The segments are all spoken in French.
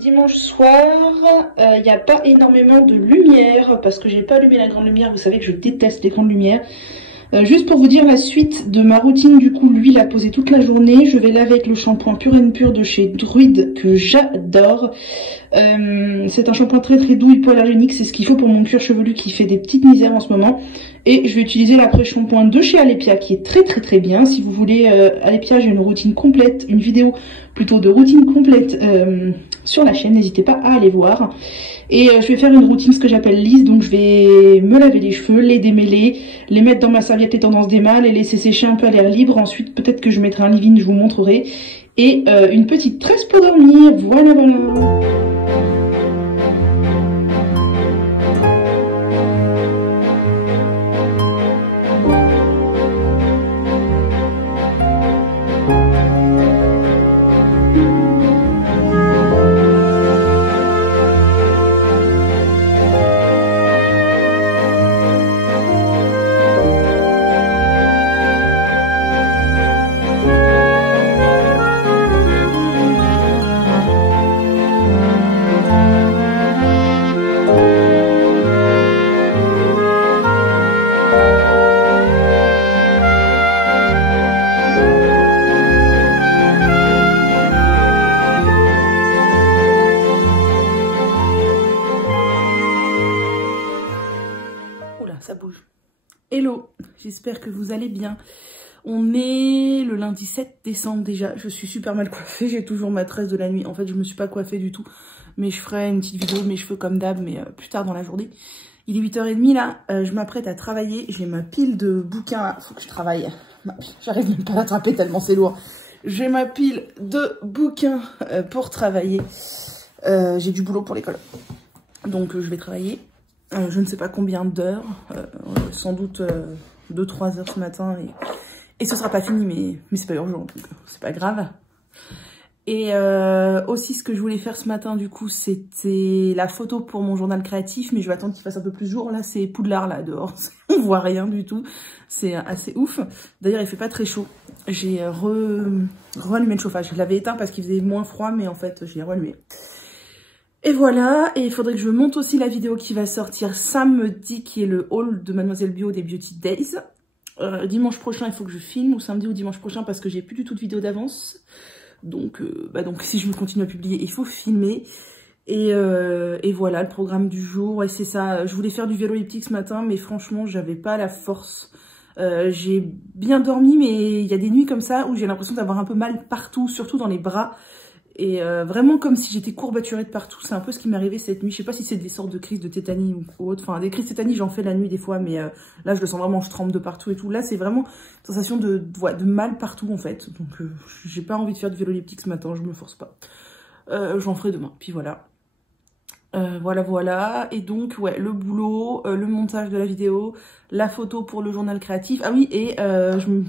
Dimanche soir, il n'y a pas énormément de lumière parce que j'ai pas allumé la grande lumière. Vous savez que je déteste les grandes lumières. Juste pour vous dire la suite de ma routine, du coup, lui, il a posé toute la journée. Je vais laver avec le shampoing Pure and Pure de chez Druid que j'adore. C'est un shampoing très très doux, hypoallergénique. C'est ce qu'il faut pour mon cuir chevelu qui fait des petites misères en ce moment. Et je vais utiliser l'après-shampoing de chez Alepia qui est très très très bien. Si vous voulez, Alepia, j'ai une routine complète, une vidéo plutôt de routine complète sur la chaîne. N'hésitez pas à aller voir. Et je vais faire une routine, ce que j'appelle lisse, donc je vais me laver les cheveux, les démêler, les mettre dans ma serviette les tendances des mâles et laisser sécher un peu à l'air libre. Ensuite, peut-être que je mettrai un leave-in, je vous montrerai. Et une petite tresse pour dormir, voilà voilà. Ça bouge. Hello, j'espère que vous allez bien. On est le lundi 7 décembre déjà. Je suis super mal coiffée, j'ai toujours ma tresse de la nuit. En fait, je me suis pas coiffée du tout. Mais je ferai une petite vidéo de mes cheveux comme d'hab, mais plus tard dans la journée. Il est 8h30 là, je m'apprête à travailler. J'ai ma pile de bouquins là, faut que je travaille. J'arrive même pas à l'attraper tellement c'est lourd. J'ai ma pile de bouquins pour travailler. J'ai du boulot pour l'école. Donc je vais travailler. Je ne sais pas combien d'heures, sans doute 2-3 heures ce matin et ce sera pas fini, mais c'est pas urgent, donc c'est pas grave. Et aussi ce que je voulais faire ce matin du coup c'était la photo pour mon journal créatif, mais je vais attendre qu'il fasse un peu plus jour. Là c'est Poudlard là dehors, on voit rien du tout, c'est assez ouf. D'ailleurs il fait pas très chaud, j'ai rallumé le chauffage, je l'avais éteint parce qu'il faisait moins froid, mais en fait je l'ai rallumé. Et voilà, et il faudrait que je monte aussi la vidéo qui va sortir samedi, qui est le haul de Mademoiselle Bio des Beauty Days. Dimanche prochain, il faut que je filme, ou samedi ou dimanche prochain, parce que j'ai plus du tout de vidéo d'avance. Donc si je veux continuer à publier, il faut filmer. Et voilà, le programme du jour, et c'est ça. Je voulais faire du vélo elliptique ce matin, mais franchement, j'avais pas la force. J'ai bien dormi, mais il y a des nuits comme ça où j'ai l'impression d'avoir un peu mal partout, surtout dans les bras. Et vraiment comme si j'étais courbaturée de partout. C'est un peu ce qui m'est arrivé cette nuit. Je sais pas si c'est des sortes de crises de tétanie ou autre. Enfin, des crises de tétanie, j'en fais la nuit des fois. Mais là, je le sens vraiment, je tremble de partout et tout. Là, c'est vraiment une sensation de mal partout, en fait. Donc, j'ai pas envie de faire du vélo elliptique ce matin. Je me force pas. J'en ferai demain. Puis voilà. Voilà. Et donc, ouais, le boulot, le montage de la vidéo, la photo pour le journal créatif. Ah oui, et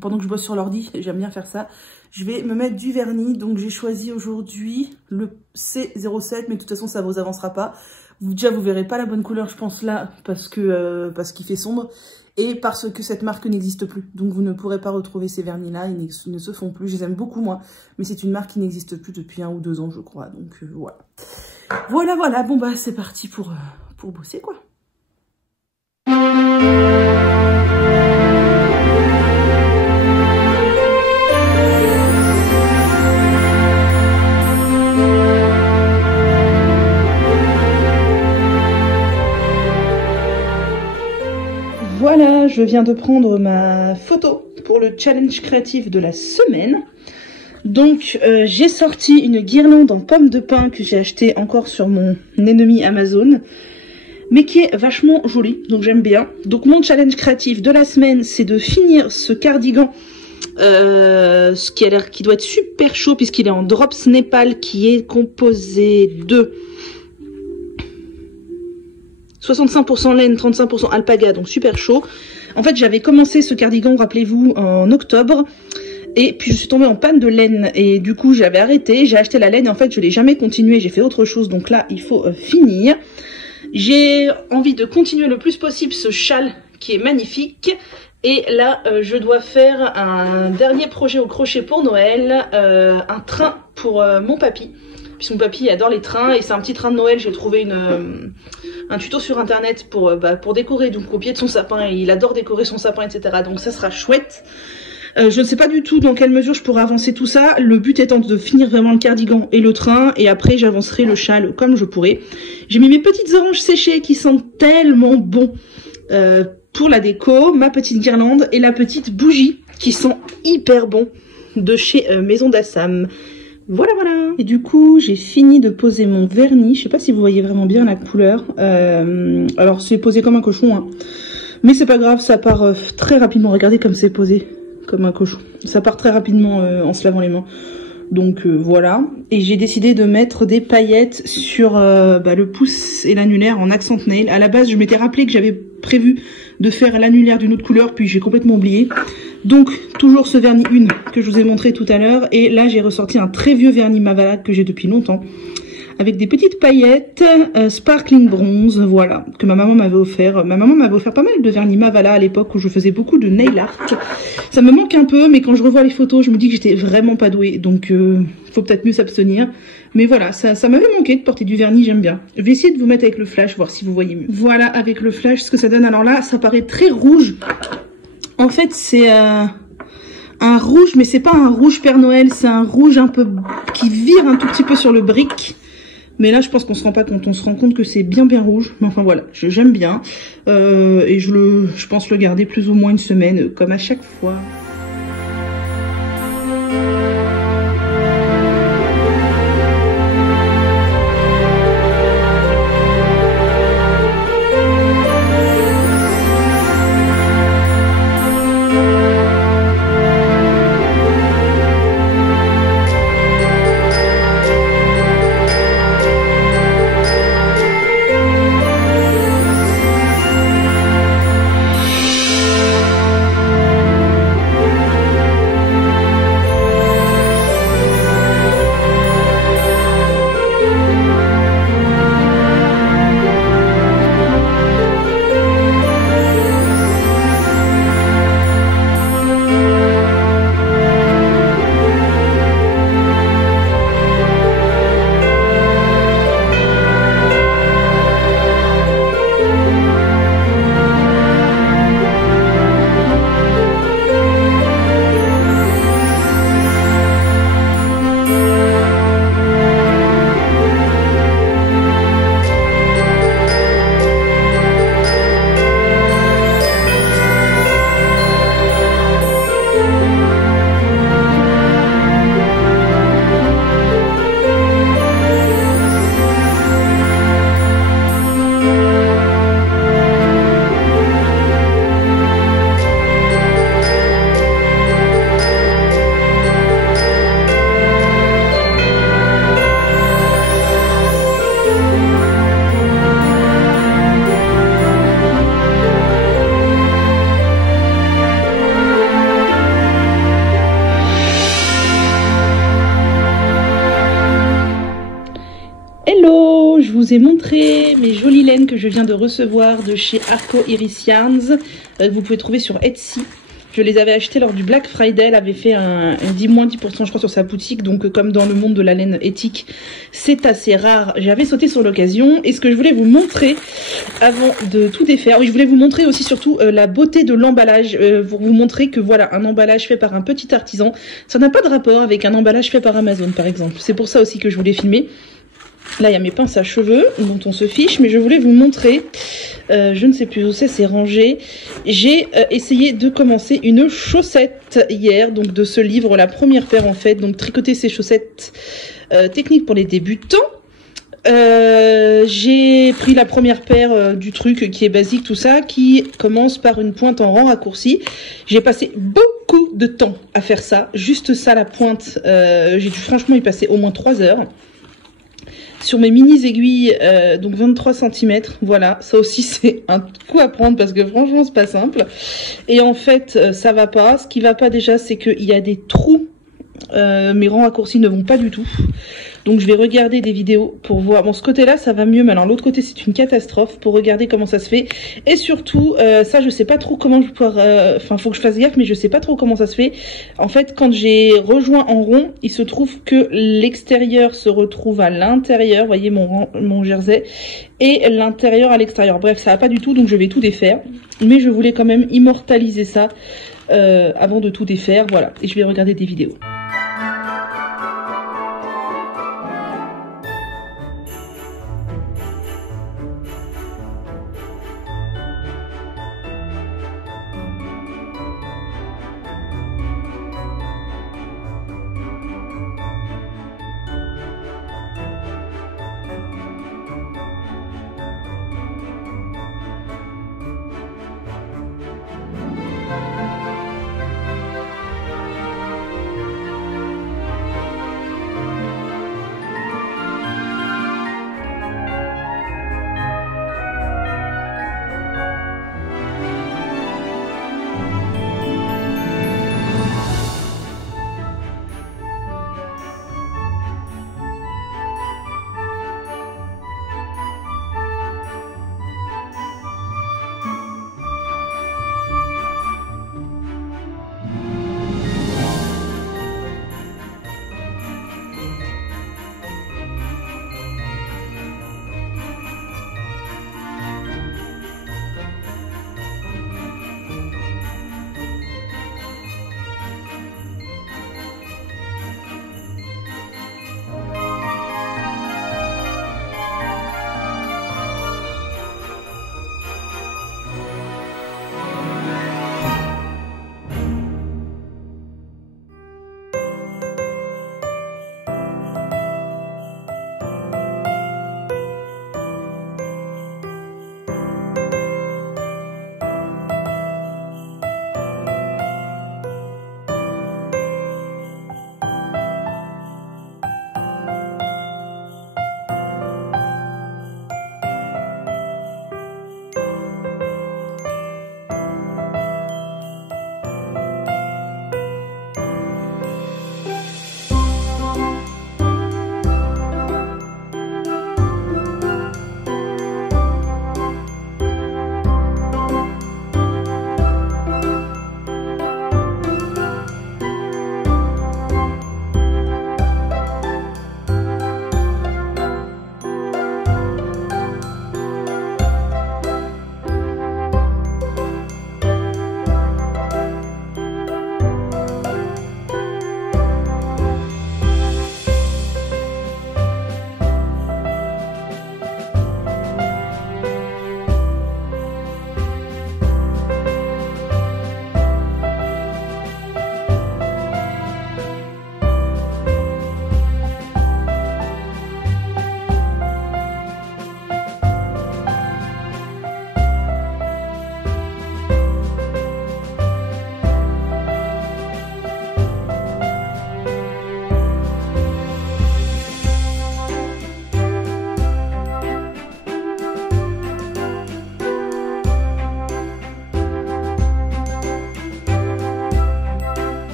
pendant que je bosse sur l'ordi, j'aime bien faire ça. Je vais me mettre du vernis, donc j'ai choisi aujourd'hui le C07, mais de toute façon ça vous avancera pas. Déjà vous verrez pas la bonne couleur je pense là, parce qu'il fait sombre, et parce que cette marque n'existe plus. Donc vous ne pourrez pas retrouver ces vernis là, ils ne se font plus, je les aime beaucoup moi, mais c'est une marque qui n'existe plus depuis 1 ou 2 ans je crois, donc voilà. Voilà, bon bah c'est parti pour bosser quoi. Voilà, je viens de prendre ma photo pour le challenge créatif de la semaine. Donc, j'ai sorti une guirlande en pomme de pin que j'ai acheté encore sur mon ennemi Amazon, mais qui est vachement jolie, donc j'aime bien. Donc, mon challenge créatif de la semaine, c'est de finir ce cardigan, qui doit être super chaud puisqu'il est en drops Népal, qui est composé de 65% laine, 35% alpaga, donc super chaud. En fait, j'avais commencé ce cardigan, rappelez-vous, en octobre. Et puis, je suis tombée en panne de laine. Et du coup, j'avais arrêté. J'ai acheté la laine. Et en fait, je l'ai jamais continué. J'ai fait autre chose. Donc là, il faut finir. J'ai envie de continuer le plus possible ce châle qui est magnifique. Et là, je dois faire un dernier projet au crochet pour Noël. Un train pour mon papy. Puis son papy adore les trains et c'est un petit train de Noël. J'ai trouvé un tuto sur internet pour décorer, donc au pied de son sapin. Et il adore décorer son sapin, etc. Donc ça sera chouette. Je ne sais pas du tout dans quelle mesure je pourrais avancer tout ça. Le but étant de finir vraiment le cardigan et le train. Et après j'avancerai le châle comme je pourrai. J'ai mis mes petites oranges séchées qui sentent tellement bon pour la déco. Ma petite guirlande et la petite bougie qui sent hyper bon de chez Maison d'Assam. Voilà. Et du coup, j'ai fini de poser mon vernis. Je sais pas si vous voyez vraiment bien la couleur. Alors, c'est posé comme un cochon, hein. Mais c'est pas grave, ça part très rapidement. Regardez comme c'est posé comme un cochon. Ça part très rapidement en se lavant les mains. Donc voilà. Et j'ai décidé de mettre des paillettes sur le pouce et l'annulaire en accent nail. À la base, je m'étais rappelé que j'avais prévu de faire l'annulaire d'une autre couleur, puis j'ai complètement oublié. Donc toujours ce vernis une que je vous ai montré tout à l'heure. Et là j'ai ressorti un très vieux vernis Mavala que j'ai depuis longtemps. Avec des petites paillettes sparkling bronze, voilà, que ma maman m'avait offert. Ma maman m'avait offert pas mal de vernis Mavala à l'époque où je faisais beaucoup de nail art. Ça me manque un peu, mais quand je revois les photos, je me dis que j'étais vraiment pas douée. Donc faut peut-être mieux s'abstenir. Mais voilà, ça m'avait manqué de porter du vernis, j'aime bien. Je vais essayer de vous mettre avec le flash, voir si vous voyez mieux. Voilà, avec le flash, ce que ça donne. Alors là, ça paraît très rouge. En fait, c'est un rouge, mais c'est pas un rouge Père Noël, c'est un rouge un peu qui vire un tout petit peu sur le brick. Mais là, je pense qu'on se rend pas compte, on se rend compte que c'est bien rouge. Mais enfin voilà, j'aime bien. Et je pense le garder plus ou moins une semaine, comme à chaque fois. Hello, je vous ai montré mes jolies laines que je viens de recevoir de chez Arco Iris Yarns. Vous pouvez trouver sur Etsy. Je les avais achetées lors du Black Friday. Elle avait fait un 10% je crois sur sa boutique. Donc comme dans le monde de la laine éthique, c'est assez rare. J'avais sauté sur l'occasion. Et ce que je voulais vous montrer avant de tout défaire. Oui, je voulais vous montrer aussi surtout la beauté de l'emballage. Pour vous montrer que voilà, un emballage fait par un petit artisan, ça n'a pas de rapport avec un emballage fait par Amazon par exemple. C'est pour ça aussi que je voulais filmer. Là, il y a mes pinces à cheveux dont on se fiche, mais je voulais vous montrer, je ne sais plus où c'est rangé. J'ai essayé de commencer une chaussette hier, donc de ce livre, la première paire en fait, donc tricoter ces chaussettes techniques pour les débutants. J'ai pris la première paire du truc qui est basique, tout ça, qui commence par une pointe en rang raccourci. J'ai passé beaucoup de temps à faire ça, juste ça la pointe, j'ai dû franchement y passer au moins 3 heures. Sur mes mini aiguilles, donc 23 cm, voilà, ça aussi c'est un coup à prendre parce que franchement c'est pas simple. Et en fait ça va pas, ce qui va pas déjà c'est qu'il y a des trous Mes rangs raccourcis ne vont pas du tout. Donc je vais regarder des vidéos pour voir. Bon, ce côté-là, ça va mieux, mais alors l'autre côté, c'est une catastrophe, pour regarder comment ça se fait. Et surtout, ça, je sais pas trop comment je vais pouvoir... Enfin, faut que je fasse gaffe, mais je sais pas trop comment ça se fait. En fait, quand j'ai rejoint en rond, il se trouve que l'extérieur se retrouve à l'intérieur. Vous voyez mon jersey. Et l'intérieur à l'extérieur. Bref, ça va pas du tout, donc je vais tout défaire. Mais je voulais quand même immortaliser ça avant de tout défaire. Voilà, et je vais regarder des vidéos.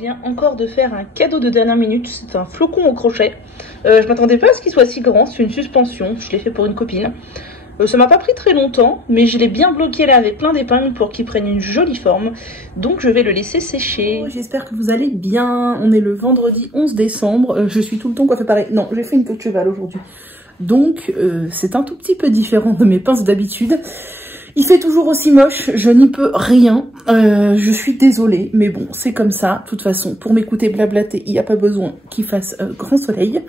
viens encore de faire un cadeau de dernière minute. C'est un flocon au crochet. Je m'attendais pas à ce qu'il soit si grand. C'est une suspension. Je l'ai fait pour une copine. Ça m'a pas pris très longtemps, mais je l'ai bien bloqué là avec plein d'épingles pour qu'il prenne une jolie forme. Donc je vais le laisser sécher. J'espère que vous allez bien. On est le vendredi 11 décembre. Je suis tout le temps coiffée pareil. Non, j'ai fait une queue de cheval aujourd'hui. Donc c'est un tout petit peu différent de mes pinces d'habitude. Il fait toujours aussi moche, je n'y peux rien. Je suis désolée, mais bon, c'est comme ça. De toute façon, pour m'écouter blablater, il n'y a pas besoin qu'il fasse grand soleil.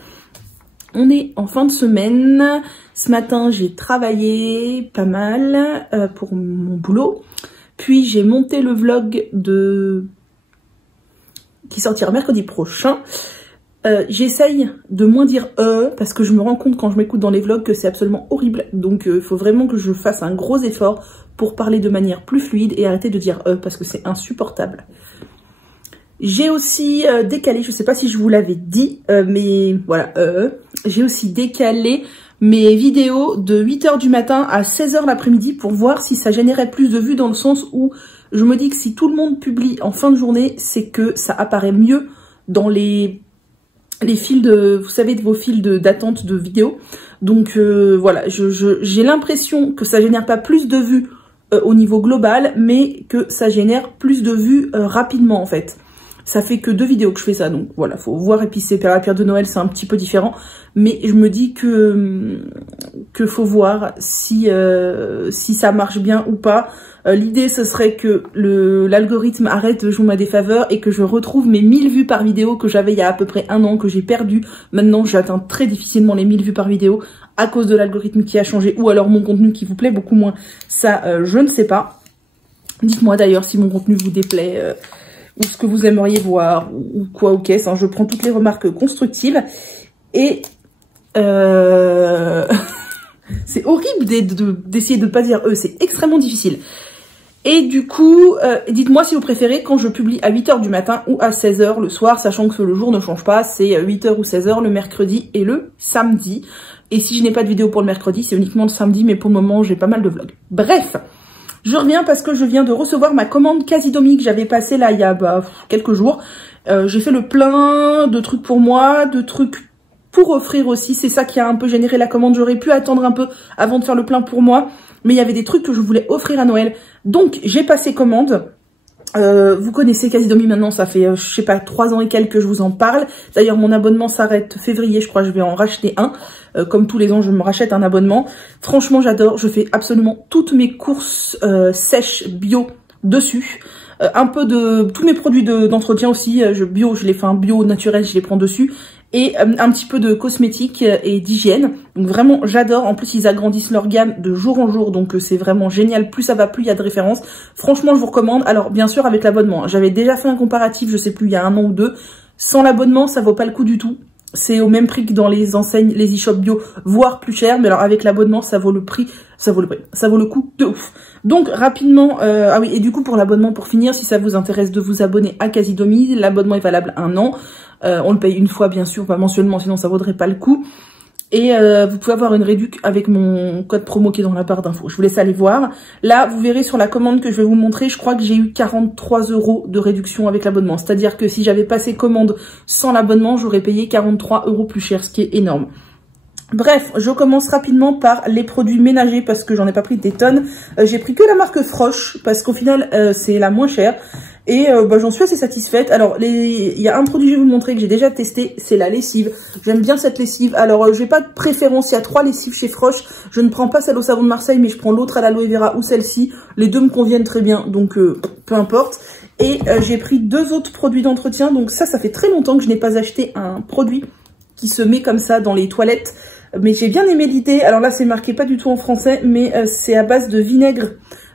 On est en fin de semaine. Ce matin, j'ai travaillé pas mal pour mon boulot. Puis, j'ai monté le vlog qui sortira mercredi prochain. J'essaye de moins dire parce que je me rends compte quand je m'écoute dans les vlogs que c'est absolument horrible. Donc il faut vraiment que je fasse un gros effort pour parler de manière plus fluide et arrêter de dire parce que c'est insupportable. J'ai aussi décalé, je sais pas si je vous l'avais dit, mais voilà, j'ai aussi décalé mes vidéos de 8 h du matin à 16 h l'après-midi pour voir si ça générait plus de vues, dans le sens où je me dis que si tout le monde publie en fin de journée, c'est que ça apparaît mieux dans les fils de, vous savez, de vos fils d'attente de vidéos. Donc voilà, j'ai l'impression que ça génère pas plus de vues au niveau global, mais que ça génère plus de vues rapidement en fait. Ça fait que 2 vidéos que je fais ça, donc voilà, faut voir. Et puis c'est la période de Noël, c'est un petit peu différent, mais je me dis que faut voir si ça marche bien ou pas. L'idée ce serait que l'algorithme arrête de jouer à des faveurs et que je retrouve mes 1000 vues par vidéo que j'avais il y a à peu près 1 an, que j'ai perdu. Maintenant j'atteins très difficilement les 1000 vues par vidéo à cause de l'algorithme qui a changé, ou alors mon contenu qui vous plaît beaucoup moins. Ça je ne sais pas. Dites-moi d'ailleurs si mon contenu vous déplaît, ou ce que vous aimeriez voir, ou quoi, ok, ça, je prends toutes les remarques constructives. Et c'est horrible d'essayer de ne pas dire c'est extrêmement difficile. Et du coup, dites-moi si vous préférez quand je publie à 8 h du matin ou à 16 h le soir, sachant que le jour ne change pas, c'est 8 h ou 16 h le mercredi et le samedi. Et si je n'ai pas de vidéo pour le mercredi, c'est uniquement le samedi, mais pour le moment, j'ai pas mal de vlogs. Bref, je reviens parce que je viens de recevoir ma commande Casidomi que j'avais passée là il y a quelques jours. J'ai fait le plein de trucs pour moi, de trucs pour offrir aussi. C'est ça qui a un peu généré la commande. J'aurais pu attendre un peu avant de faire le plein pour moi, mais il y avait des trucs que je voulais offrir à Noël. Donc j'ai passé commande. Vous connaissez Casidomi maintenant, ça fait je sais pas 3 ans et quelques que je vous en parle. D'ailleurs mon abonnement s'arrête février, je crois, je vais en racheter un. Comme tous les ans je me rachète un abonnement. Franchement j'adore, je fais absolument toutes mes courses sèches bio dessus. Un peu de tous mes produits d'entretien aussi, bio, je les fais un bio naturel, je les prends dessus. Et un petit peu de cosmétiques et d'hygiène. Donc vraiment j'adore. En plus ils agrandissent leur gamme de jour en jour, donc c'est vraiment génial. Plus ça va, plus il y a de références. Franchement je vous recommande. Alors bien sûr avec l'abonnement, j'avais déjà fait un comparatif, je sais plus, il y a 1 an ou 2. Sans l'abonnement ça vaut pas le coup du tout. C'est au même prix que dans les enseignes, les e-shops bio, voire plus cher. Mais alors avec l'abonnement ça vaut le prix, ça vaut le coup de ouf. Donc rapidement, ah oui, et du coup pour l'abonnement, pour finir, si ça vous intéresse de vous abonner à Casidomi, l'abonnement est valable 1 an. On le paye une fois bien sûr, pas mensuellement, sinon ça vaudrait pas le coup. Et vous pouvez avoir une réduc avec mon code promo qui est dans la barre d'infos. Je vous laisse aller voir. Là, vous verrez sur la commande que je vais vous montrer, je crois que j'ai eu 43 € de réduction avec l'abonnement. C'est-à-dire que si j'avais passé commande sans l'abonnement, j'aurais payé 43 € plus cher, ce qui est énorme. Bref, je commence rapidement par les produits ménagers parce que j'en ai pas pris des tonnes. J'ai pris que la marque Frosch parce qu'au final, c'est la moins chère. Et j'en suis assez satisfaite. Alors, il y a un produit que je vais vous montrer que j'ai déjà testé, c'est la lessive. J'aime bien cette lessive. Alors, j'ai pas de préférence, il y a 3 lessives chez Frosch. Je ne prends pas celle au savon de Marseille, mais je prends l'autre à l'aloe vera ou celle-ci. Les deux me conviennent très bien, donc peu importe. Et j'ai pris 2 autres produits d'entretien. Donc ça fait très longtemps que je n'ai pas acheté un produit qui se met comme ça dans les toilettes. Mais j'ai bien aimé l'idée. Alors là, c'est marqué pas du tout en français, mais c'est à base de vinaigre.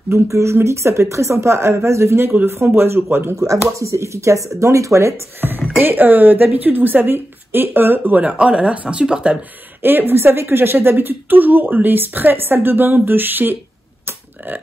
Donc je me dis que ça peut être très sympa à base de vinaigre de framboise, je crois. Donc à voir si c'est efficace dans les toilettes. Et d'habitude, vous savez, voilà, oh là là, c'est insupportable. Et vous savez que j'achète d'habitude toujours les sprays salle de bain de chez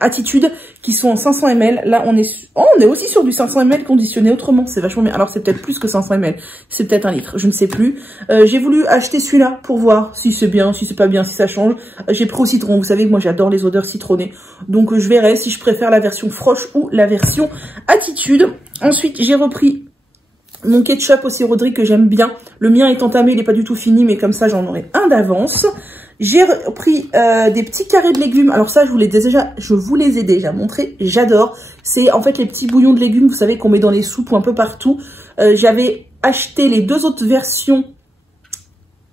Attitude qui sont en 500 ml. Là, on est aussi sur du 500 ml conditionné autrement. C'est vachement bien. Alors, c'est peut-être plus que 500 ml. C'est peut-être 1 litre. Je ne sais plus. J'ai voulu acheter celui-là pour voir si c'est bien, si c'est pas bien, si ça change. J'ai pris au citron. Vous savez que moi, j'adore les odeurs citronnées. Donc, je verrai si je préfère la version Frosch ou la version Attitude. Ensuite, j'ai repris mon ketchup aussi Rodrigue que j'aime bien. Le mien est entamé, il n'est pas du tout fini, mais comme ça, j'en aurai un d'avance. J'ai pris des petits carrés de légumes. Alors ça, je vous les ai déjà montrés. J'adore. C'est en fait les petits bouillons de légumes, vous savez, qu'on met dans les soupes ou un peu partout. J'avais acheté les 2 autres versions.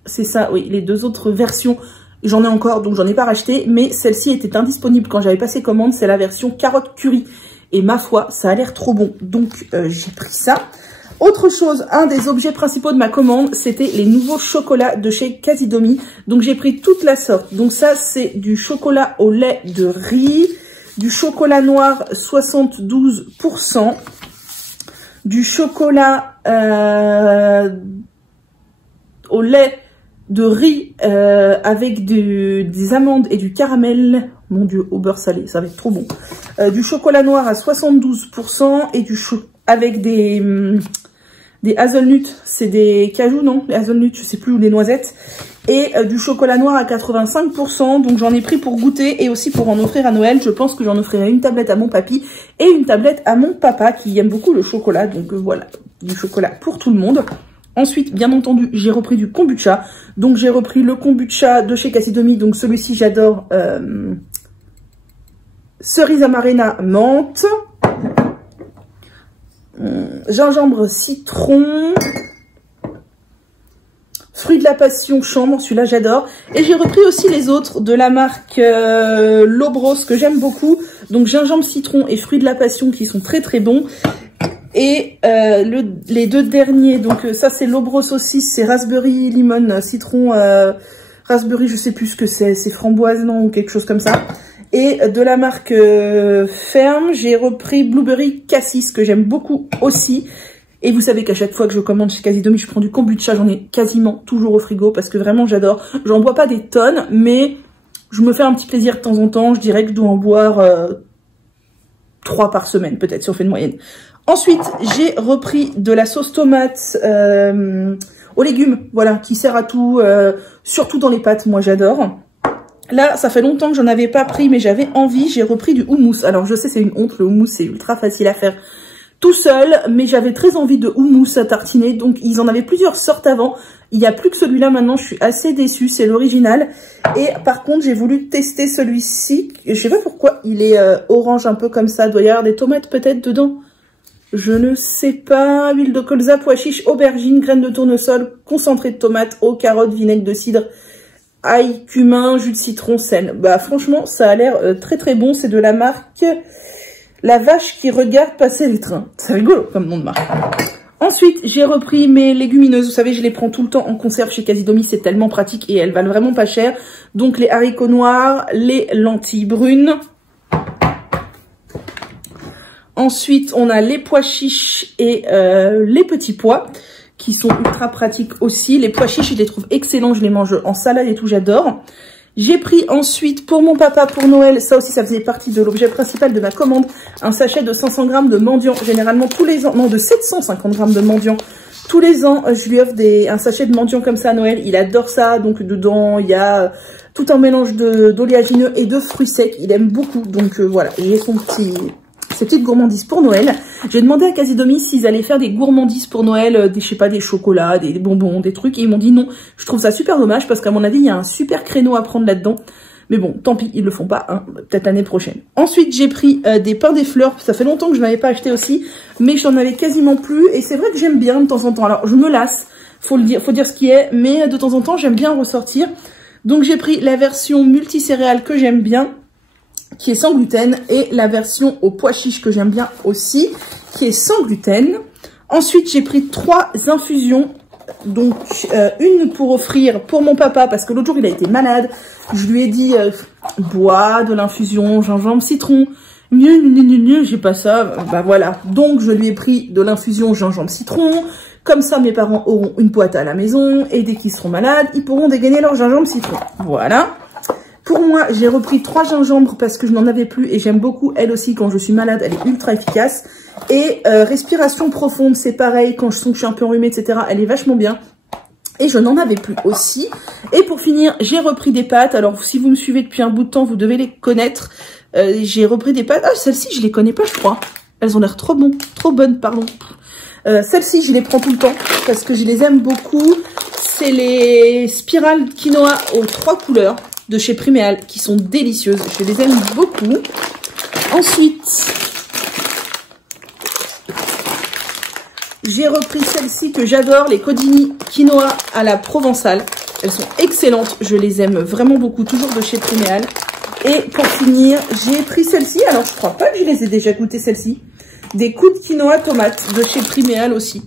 C'est ça, oui, les 2 autres versions. J'en ai encore, donc j'en ai pas racheté. Mais celle-ci était indisponible quand j'avais passé commande. C'est la version carotte curry. Et ma foi, ça a l'air trop bon. Donc j'ai pris ça. Autre chose, un des objets principaux de ma commande, c'était les nouveaux chocolats de chez Casidomi. Donc j'ai pris toute la sorte. Donc ça, c'est du chocolat au lait de riz, du chocolat noir 72%, du chocolat au lait de riz avec des amandes et du caramel. Mon Dieu, au beurre salé, ça va être trop bon. Du chocolat noir à 72% et avec des hazelnuts. C'est des cajous, non? Les hazelnuts, je sais plus, ou les noisettes. Et du chocolat noir à 85%. Donc j'en ai pris pour goûter et aussi pour en offrir à Noël. Je pense que j'en offrirai une tablette à mon papy et une tablette à mon papa qui aime beaucoup le chocolat. Donc voilà, du chocolat pour tout le monde. Ensuite, bien entendu, j'ai repris du kombucha. Donc j'ai repris le kombucha de chez Casidomi. Donc celui-ci, j'adore. Cerise amarena menthe. Gingembre citron. Fruits de la passion chambre, celui-là j'adore. Et j'ai repris aussi les autres de la marque Lobros que j'aime beaucoup. Donc gingembre citron et fruits de la passion qui sont très très bons. Et les deux derniers, donc ça c'est Lobros aussi, c'est raspberry lemon citron, raspberry je sais plus ce que c'est framboise non ou quelque chose comme ça. Et de la marque Ferme, j'ai repris blueberry cassis que j'aime beaucoup aussi. Et vous savez qu'à chaque fois que je commande chez Casidomi, je prends du kombucha, j'en ai quasiment toujours au frigo parce que vraiment j'adore. J'en bois pas des tonnes, mais je me fais un petit plaisir de temps en temps. Je dirais que je dois en boire 3 par semaine, peut-être si on fait une moyenne. Ensuite, j'ai repris de la sauce tomate aux légumes, voilà, qui sert à tout, surtout dans les pâtes, moi j'adore. Là, ça fait longtemps que j'en avais pas pris, mais j'avais envie, j'ai repris du houmous. Alors je sais, c'est une honte, le houmous, c'est ultra facile à faire tout seul, mais j'avais très envie de houmous à tartiner, donc ils en avaient plusieurs sortes avant. Il n'y a plus que celui-là maintenant, je suis assez déçue, c'est l'original. Et par contre, j'ai voulu tester celui-ci, je sais pas pourquoi, il est orange un peu comme ça, doit y avoir des tomates peut-être dedans. Je ne sais pas, huile de colza, pois chiches, aubergines, graines de tournesol, concentré de tomates, eau, carottes, vinaigre de cidre, ail, cumin, jus de citron, sel. Bah franchement, ça a l'air très très bon, c'est de la marque La Vache qui regarde passer les trains. C'est rigolo comme nom de marque. Ensuite, j'ai repris mes légumineuses. Vous savez, je les prends tout le temps en conserve chez Casidomi. C'est tellement pratique et elles valent vraiment pas cher. Donc, les haricots noirs, les lentilles brunes. Ensuite, on a les pois chiches et les petits pois qui sont ultra pratiques aussi. Les pois chiches, je les trouve excellents. Je les mange en salade et tout, j'adore. J'ai pris ensuite pour mon papa pour Noël, ça aussi ça faisait partie de l'objet principal de ma commande, un sachet de 500 grammes de mendiant. Généralement tous les ans, non de 750 grammes de mendiant. Tous les ans, je lui offre un sachet de mendiant comme ça à Noël. Il adore ça, donc dedans il y a tout un mélange d'oléagineux et de fruits secs. Il aime beaucoup, donc voilà. J'ai ses petites gourmandises pour Noël. J'ai demandé à Casidomi s'ils allaient faire des gourmandises pour Noël, je sais pas, des chocolats, des bonbons, des trucs. Et ils m'ont dit non. Je trouve ça super dommage parce qu'à mon avis, il y a un super créneau à prendre là-dedans. Mais bon, tant pis, ils le font pas, hein, peut-être l'année prochaine. Ensuite, j'ai pris des pains des fleurs. Ça fait longtemps que je n'avais pas acheté aussi, mais j'en avais quasiment plus. Et c'est vrai que j'aime bien de temps en temps. Alors, je me lasse, faut dire ce qui est, mais de temps en temps, j'aime bien ressortir. Donc, j'ai pris la version multicéréales que j'aime bien, qui est sans gluten, et la version aux pois chiches que j'aime bien aussi, qui est sans gluten. Ensuite, j'ai pris 3 infusions, donc une pour offrir pour mon papa, parce que l'autre jour, il a été malade. Je lui ai dit, bois de l'infusion gingembre citron. J'ai pas ça, bah voilà. Donc, je lui ai pris de l'infusion gingembre citron. Comme ça, mes parents auront une boîte à la maison, et dès qu'ils seront malades, ils pourront dégainer leur gingembre citron. Voilà. Pour moi, j'ai repris 3 gingembres parce que je n'en avais plus et j'aime beaucoup. Elle aussi, quand je suis malade, elle est ultra efficace. Et respiration profonde, c'est pareil. Quand je sens que je suis un peu enrhumée, etc., elle est vachement bien. Et je n'en avais plus aussi. Et pour finir, j'ai repris des pâtes. Alors, si vous me suivez depuis un bout de temps, vous devez les connaître. J'ai repris des pâtes. Ah, celles-ci, je les connais pas, je crois. Elles ont l'air trop bonnes, pardon. Celles-ci, je les prends tout le temps parce que je les aime beaucoup. C'est les spirales quinoa aux 3 couleurs de chez Priméal qui sont délicieuses. Je les aime beaucoup. Ensuite, j'ai repris celles-ci que j'adore, les codini quinoa à la provençale. Elles sont excellentes. Je les aime vraiment beaucoup, toujours de chez Priméal. Et pour finir, j'ai pris celle-ci. Alors, je crois pas que je les ai déjà goûtées, celles-ci. Des coups de quinoa tomate de chez Priméal aussi.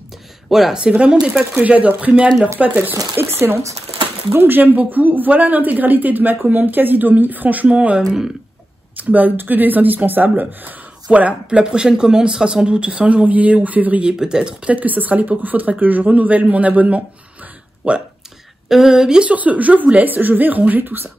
Voilà, c'est vraiment des pâtes que j'adore. Priméal, leurs pâtes, elles sont excellentes. Donc, j'aime beaucoup. Voilà l'intégralité de ma commande Casidomi. Franchement, que des indispensables. Voilà, la prochaine commande sera sans doute fin janvier ou février peut-être. Peut-être que ce sera l'époque où il faudra que je renouvelle mon abonnement. Voilà. Bien sur ce, je vous laisse, je vais ranger tout ça.